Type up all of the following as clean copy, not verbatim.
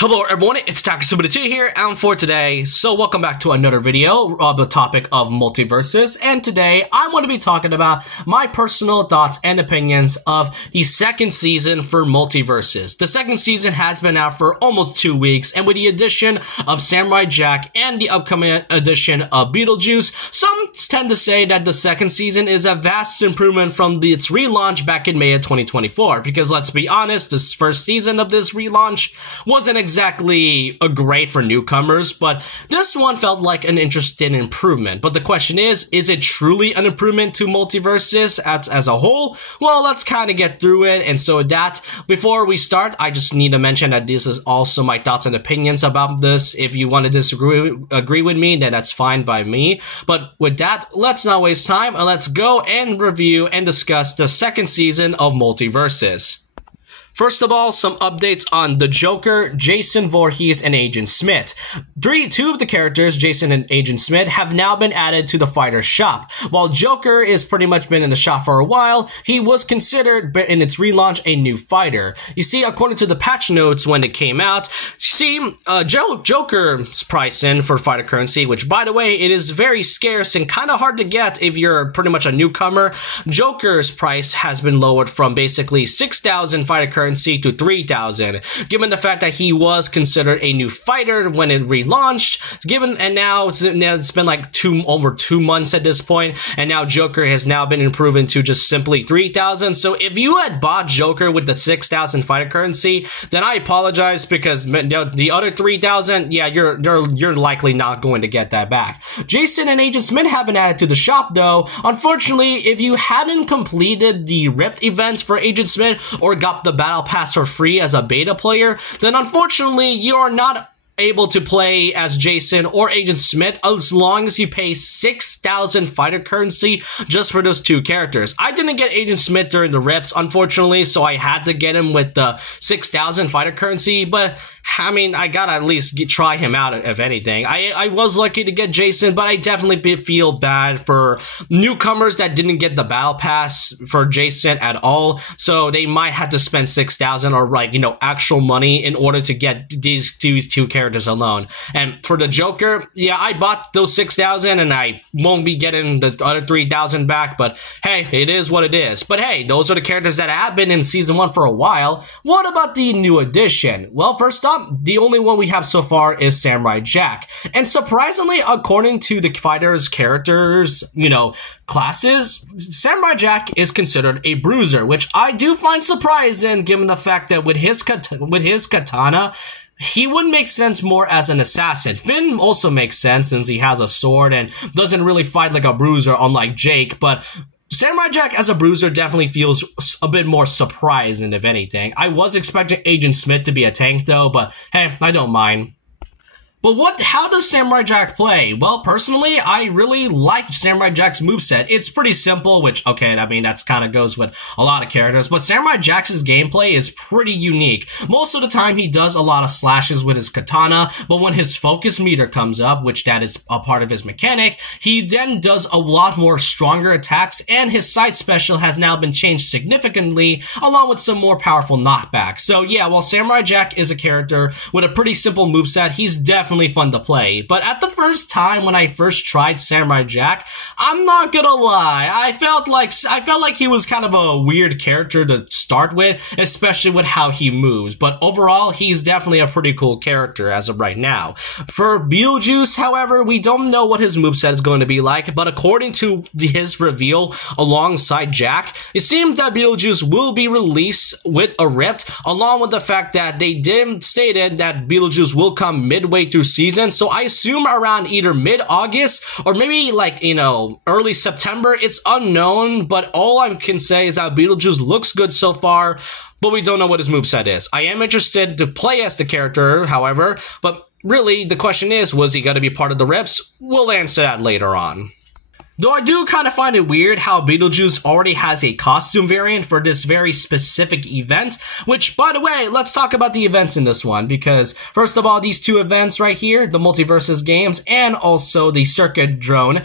Hello everyone, it's Takersubita2 here, and for today, welcome back to another video of the topic of Multiversus, and today I'm going to be talking about my personal thoughts and opinions of the second season for Multiversus. The second season has been out for almost 2 weeks, and with the addition of Samurai Jack and the upcoming edition of Beetlejuice, some tend to say that the second season is a vast improvement from its relaunch back in May of 2024, because let's be honest, this first season of this relaunch wasn't exactly great for newcomers, but this one felt like an interesting improvement. But the question is it truly an improvement to Multiversus as a whole? Well, let's kind of get through it. And so that, before we start, I just need to mention that this is also my thoughts and opinions about this. If you want to agree with me, then that's fine by me. But with that, let's not waste time and let's go and review and discuss the second season of Multiversus. First of all, some updates on the Joker, Jason Voorhees, and Agent Smith. Two of the characters, Jason and Agent Smith, have now been added to the fighter shop. While Joker has pretty much been in the shop for a while, he was considered in its relaunch a new fighter. You see, according to the patch notes when it came out, Joker's pricing for fighter currency, which by the way, it is very scarce and kind of hard to get if you're pretty much a newcomer. Joker's price has been lowered from basically 6,000 fighter currency to 3,000, given the fact that he was considered a new fighter when it relaunched, and now it's been like over 2 months at this point, and now Joker has now been improved to just simply 3,000. So if you had bought Joker with the 6,000 fighter currency, then I apologize, because the other 3,000, yeah, you're likely not going to get that back. Jason and Agent Smith have been added to the shop though. Unfortunately, if you hadn't completed the Rift events for Agent Smith or got the Battle Pass for free as a beta player, then unfortunately you are not able to play as Jason or Agent Smith as long as you pay 6,000 fighter currency just for those two characters. I didn't get Agent Smith during the Rifts, unfortunately, so I had to get him with the 6,000 fighter currency, but I mean, I gotta at least try him out, if anything. I was lucky to get Jason, but I definitely feel bad for newcomers that didn't get the Battle Pass for Jason at all, so they might have to spend 6,000 or, like, you know, actual money in order to get these two characters alone. And for the Joker, yeah, I bought those 6,000 and I won't be getting the other 3,000 back, but hey, it is what it is. But hey, those are the characters that have been in Season 1 for a while. What about the new addition? Well, first up, the only one we have so far is Samurai Jack. And surprisingly, according to the fighter's characters, you know, classes, Samurai Jack is considered a bruiser, which I do find surprising given the fact that with his katana, he would make sense more as an assassin. Finn also makes sense since he has a sword and doesn't really fight like a bruiser, unlike Jake, but Samurai Jack as a bruiser definitely feels a bit more surprising, if anything. I was expecting Agent Smith to be a tank though, but hey, I don't mind. But how does Samurai Jack play? Well, personally, I really like Samurai Jack's moveset. It's pretty simple, which, okay, I mean, that's kind of goes with a lot of characters, but Samurai Jack's gameplay is pretty unique. Most of the time, he does a lot of slashes with his katana, but when his focus meter comes up, which that is a part of his mechanic, he then does a lot more stronger attacks, and his side special has now been changed significantly, along with some more powerful knockbacks. So yeah, while Samurai Jack is a character with a pretty simple moveset, he's definitely fun to play. But at the first time when I first tried Samurai Jack, I'm not gonna lie, I felt like he was kind of a weird character to start with, especially with how he moves. But overall, he's definitely a pretty cool character as of right now. For Beetlejuice, however, we don't know what his moveset is going to be like, but according to his reveal alongside Jack, it seems that Beetlejuice will be released with a Rift, along with the fact that they stated that Beetlejuice will come midway through season, so I assume around either mid-August or maybe, like, you know, early September. It's unknown, but all I can say is that Beetlejuice looks good so far, but we don't know what his moveset is. I am interested to play as the character, however, but really, the question is, was he going to be part of the Rips? We'll answer that later on. Though I do kind of find it weird how Beetlejuice already has a costume variant for this very specific event, which, by the way, let's talk about the events in this one, because first of all, these two events right here, the Multiversus games and also the Circuit Drone,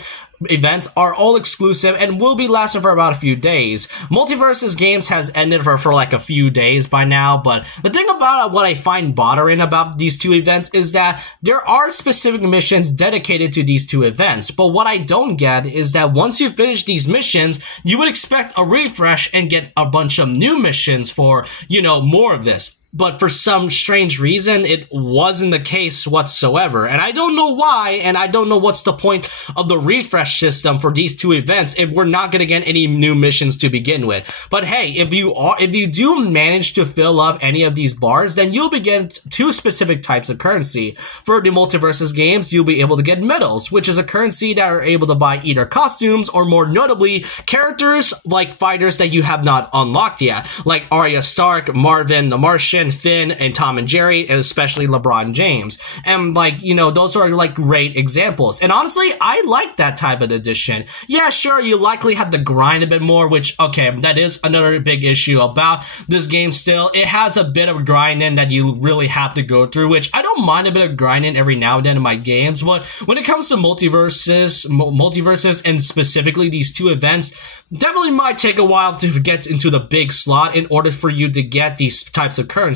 events are all exclusive and will be lasting for about a few days. Multiversus games has ended for like a few days by now, but the thing about what I find bothering about these two events is that there are specific missions dedicated to these two events, but what I don't get is that once you finish these missions, you would expect a refresh and get a bunch of new missions for, you know, more of this. But for some strange reason, it wasn't the case whatsoever. And I don't know why, and I don't know what's the point of the refresh system for these two events if we're not gonna get any new missions to begin with. But hey, if you do manage to fill up any of these bars, then you'll be getting two specific types of currency. For the Multiversus games, you'll be able to get medals, which is a currency that are able to buy either costumes or, more notably, characters like fighters that you have not unlocked yet, like Arya Stark, Marvin the Martian, Finn, and Tom and Jerry, and especially LeBron James. And like, you know, those are like great examples. And honestly, I like that type of addition. Yeah, sure, you likely have to grind a bit more, which, okay, that is another big issue about this game still. It has a bit of grinding that you really have to go through, which I don't mind a bit of grinding every now and then in my games, but when it comes to multiverses, and specifically these two events, definitely might take a while to get into the big slot in order for you to get these types of currency.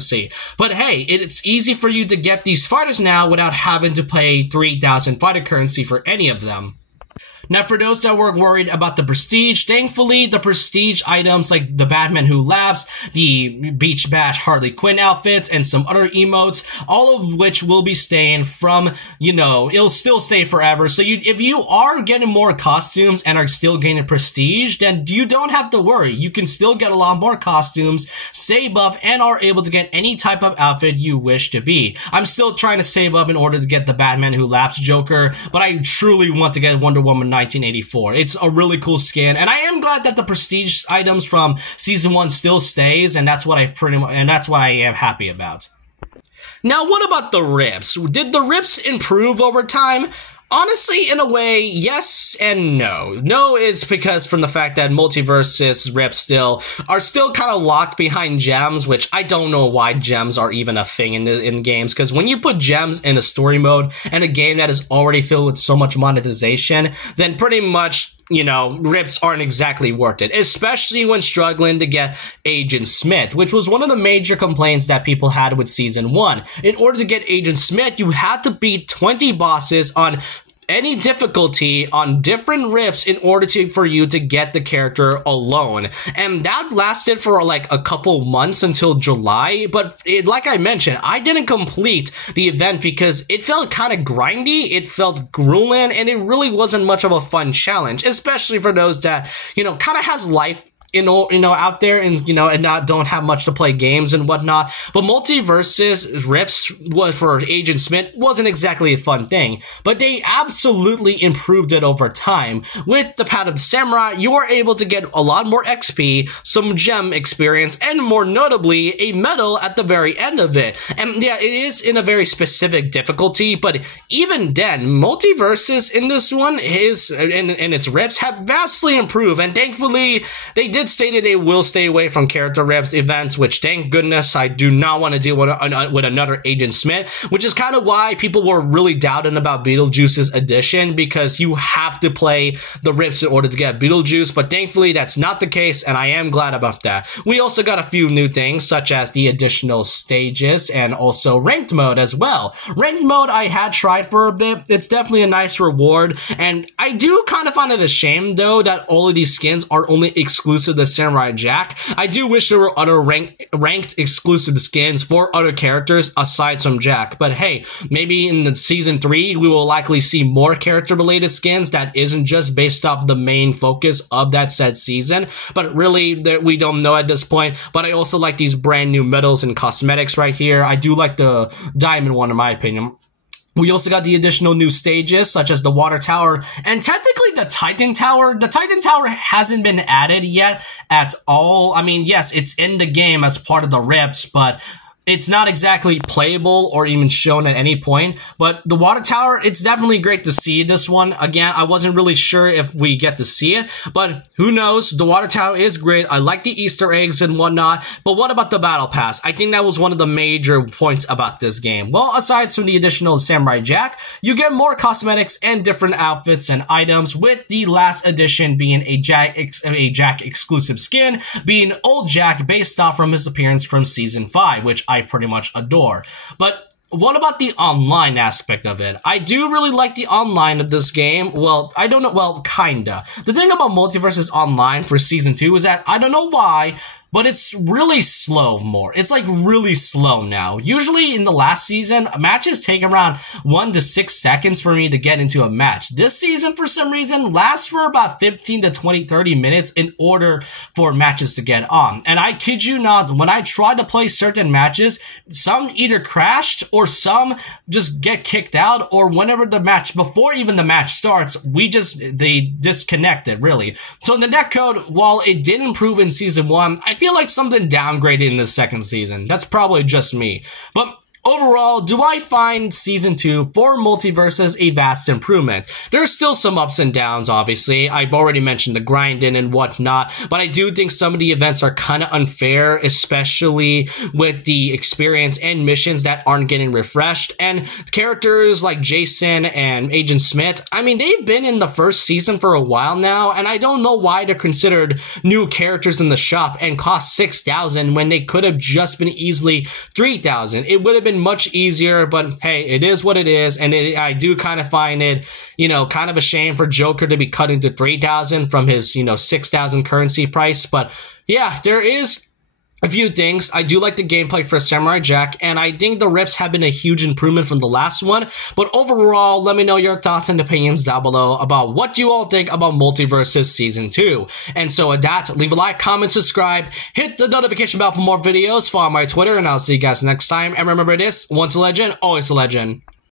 But hey, it's easy for you to get these fighters now without having to pay 3,000 fighter currency for any of them. Now, for those that were worried about the prestige, thankfully, the prestige items like the Batman Who Laughs, the Beach Bash Harley Quinn outfits, and some other emotes, all of which will be staying from, you know, it'll still stay forever. So if you are getting more costumes and are still gaining prestige, then you don't have to worry. You can still get a lot more costumes, save up, and are able to get any type of outfit you wish to be. I'm still trying to save up in order to get the Batman Who Laughs Joker, but I truly want to get Wonder Woman 1984. It's a really cool skin, and I am glad that the prestige items from season 1 still stays, and that's what I am happy about. Now, what about the rips? Did the rips improve over time? Honestly, in a way, yes and no. No, it's because from the fact that Multiversus rips are still kind of locked behind gems, which I don't know why gems are even a thing in games, because when you put gems in a story mode and a game that is already filled with so much monetization, then pretty much, you know, rips aren't exactly worth it, especially when struggling to get Agent Smith, which was one of the major complaints that people had with Season 1. In order to get Agent Smith, you had to beat 20 bosses on any difficulty on different rips in order for you to get the character alone. And that lasted for like a couple months until July, but like I mentioned, I didn't complete the event because it felt kind of grindy, it felt grueling, and it really wasn't much of a fun challenge, especially for those that, you know, kind of has life out there and, you know, and don't have much to play games and whatnot. But Multiversus rips for Agent Smith wasn't exactly a fun thing, but they absolutely improved it over time. With the Path of the Samurai, you are able to get a lot more XP, some gem experience, and more notably, a medal at the very end of it. And yeah, it is in a very specific difficulty, but even then, Multiversus in this one is, and its rips have vastly improved, and thankfully, they did stated they will stay away from character reps events, which thank goodness I do not want to deal with another Agent Smith, which is kind of why people were really doubting about Beetlejuice's addition, because you have to play the rips in order to get Beetlejuice, but thankfully that's not the case, and I am glad about that. We also got a few new things, such as the additional stages and also ranked mode as well. Ranked mode I had tried for a bit. It's definitely a nice reward, and I do kind of find it a shame though that all of these skins are only exclusive to Samurai Jack. I do wish there were other ranked exclusive skins for other characters aside from Jack, but hey, maybe in the season 3 we will likely see more character related skins that isn't just based off the main focus of that said season, but really we don't know at this point. But I also like these brand new medals and cosmetics right here. I do like the diamond one in my opinion. We also got the additional new stages, such as the Water Tower, and technically the Titan Tower. The Titan Tower hasn't been added yet at all. I mean, yes, it's in the game as part of the rips, but it's not exactly playable or even shown at any point, but the water tower, it's definitely great to see this one. Again, I wasn't really sure if we get to see it, but who knows? The water tower is great. I like the Easter eggs and whatnot, but what about the battle pass? I think that was one of the major points about this game. Well, aside from the additional Samurai Jack, you get more cosmetics and different outfits and items, with the last edition being a Jack exclusive skin, being Old Jack based off from his appearance from Season 5, which I pretty much adore. But what about the online aspect of it? I do really like the online of this game. Well, I don't know, well, kinda. The thing about Multiversus Online for Season 2 is that I don't know why, but it's really slow more. It's like really slow now. Usually in the last season, matches take around 1 to 6 seconds for me to get into a match. This season, for some reason, lasts for about 15 to 20, 30 minutes in order for matches to get on. And I kid you not, when I tried to play certain matches, some either crashed or some just get kicked out, or whenever the match, before even the match starts, they disconnected, really. So in the netcode, while it did improve in Season 1, I feel like something downgraded in the second season. That's probably just me. But overall, do I find Season 2 for Multiversus a vast improvement? There's still some ups and downs, obviously. I've already mentioned the grinding and whatnot, but I do think some of the events are kind of unfair, especially with the experience and missions that aren't getting refreshed. And characters like Jason and Agent Smith, I mean, they've been in the first season for a while now, and I don't know why they're considered new characters in the shop and cost 6,000 when they could have just been easily 3,000. It would have been much easier, but hey, it is what it is, and I do kind of find it, you know, kind of a shame for Joker to be cutting to 3,000 from his, you know, 6,000 currency price. But yeah, there is a few things. I do like the gameplay for Samurai Jack, and I think the rips have been a huge improvement from the last one. But overall, let me know your thoughts and opinions down below about what you all think about Multiversus Season 2. And so with that, leave a like, comment, subscribe, hit the notification bell for more videos, follow my Twitter, and I'll see you guys next time. And remember this, once a legend, always a legend.